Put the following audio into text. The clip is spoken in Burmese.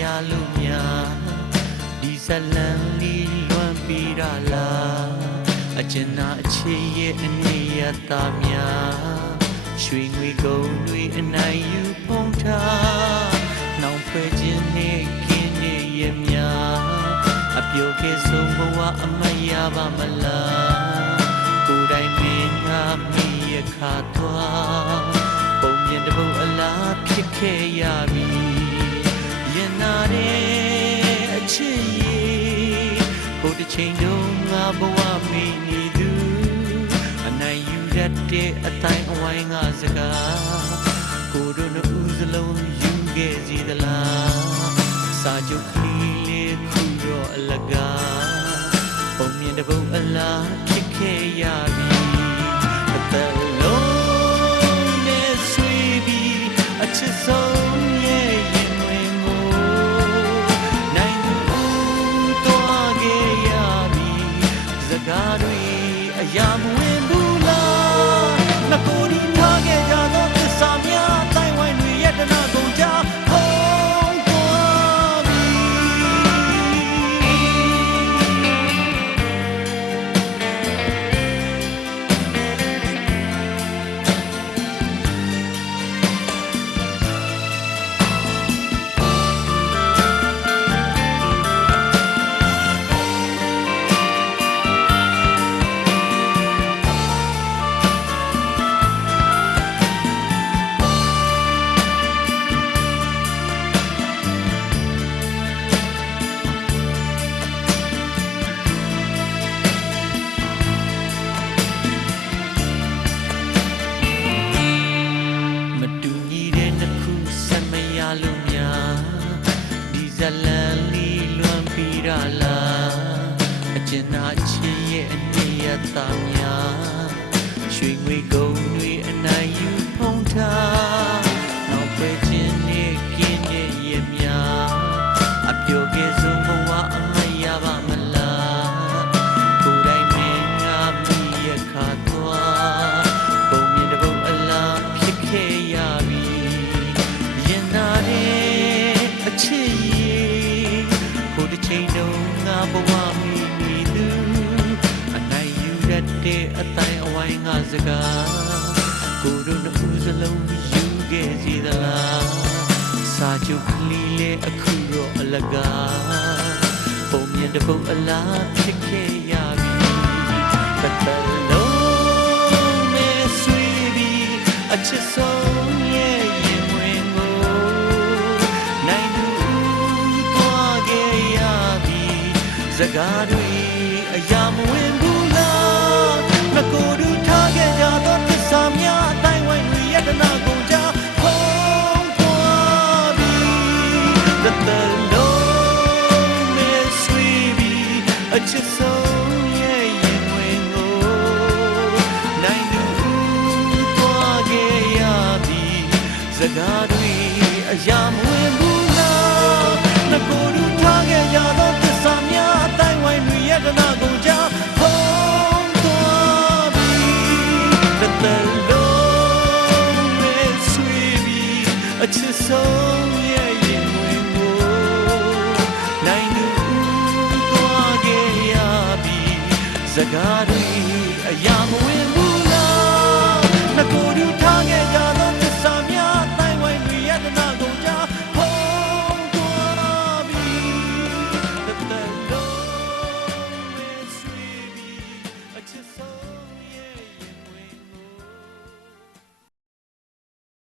ရလို့များဒီဇလန်လေးလွမ်းပြီးရလားအကျဉ်းနာအခြေရဲ့အနေရတာများရွှေငွေကုန်တွေအနိုင်ယူဖုံးထားနောင်ဖွဲ့ခြင်းနဲ့ခင်းနေရများအပြိုကဲဆုံးဘဝအမရပါမလားကိုယ်တိုင်မင်းငါမိရခါသွားပုံမြင်တပုတ်အလားဖြစ်ခဲ့ရပြီရင်နာတဲ့အချစ်ရဲ့ကိုတစ်ချိန်လုံးငါဘဝမိနေသူအနိုင်ယူရတဲ့အတိုင်းအဝိုင်းငါစကားကိုတို့နှစ်ဦးစလုံးယူခဲ့စီသလားစာချုပ်ခီးလေးခုတော့အလကားပုံမြင်တပုတ်အလားဖြစ်ခဲ့ရပြီအသက်လုံးနဲ့ဆွေးပြီးအချစ်ဆုံးရဲ့ရင်ဝင်ကိုနိုင်သူသွားခဲ့ရပြီစကားတွေအရာမဝင်ဘူးလားနှကိုယ်ဒီထားခဲ့ကြသောသစ္စာများတိုင်ဝိုင်းတွေယတနာကုန်ကြလို့များဒီဇလန်လေးလွမ်းပြီးရလားအကျဉ်းနာချင်းရဲ့အနေရတာများရွှေငွေကုန်တွေအနိုင်ယူဖုံးထားနောက်ပဲခြင်းနဲ့ကင်းရဲ့ရများအပြိုကဲဆုံးဘဝအမရပါမလားကိုယ်တိုင်မင်းငါမိရခါသွားပုံမြင်တပုတ်အလားဖြစ်ခဲ့ရပြီချစ်ရဲ့ကိုတစ်ချိန်လုံးငါဘဝမိနေသူအနိုင်ယူရတဲ့အတိုင်းအဝိုင်းငါစကားကိုတို့နှစ်ဦးစလုံးယူခဲ့စီသလားစာချုပ်ကလေးလေးအခုတော့အလကားပုံမြင်တပုတ်အလားဖြစ်ခဲ့ရပြီတစ်သက်လုံးမဲ့ဆွေးပြီးအချစ်ဆုံးရဲ့စကားတွေအရာမဝင်ဘူးလားနှကိုယ်တို့ထားခဲ့ကြသောသစ္စာများအတိုင်းဝိုင်းတွေယတနာကုန်ကြဖုံးသွားပြီတစ်သက်လုံးနဲ့ဆွေးပြီးအချစ်ဆုံးရဲ့ရင်ဝင်ကိုနိုင်သူသွားခဲ့ရပြီစကားတွေအရာမဝင်ဘူးလားနှကိုယ်တို့ထားခဲ့ကြသောသစ္စာများယတနာကုန်ကြဖုံးသွားပြီတစ်သက်လုံးနဲ့ဆွေးပြီးအချစ်ဆုံးရဲ့ရင်ဝင်ကိုနိုင်သူသွားခဲ့ရပြီစကားတွေအရာမဝင်ဘူးလားနှကိုယ်တို့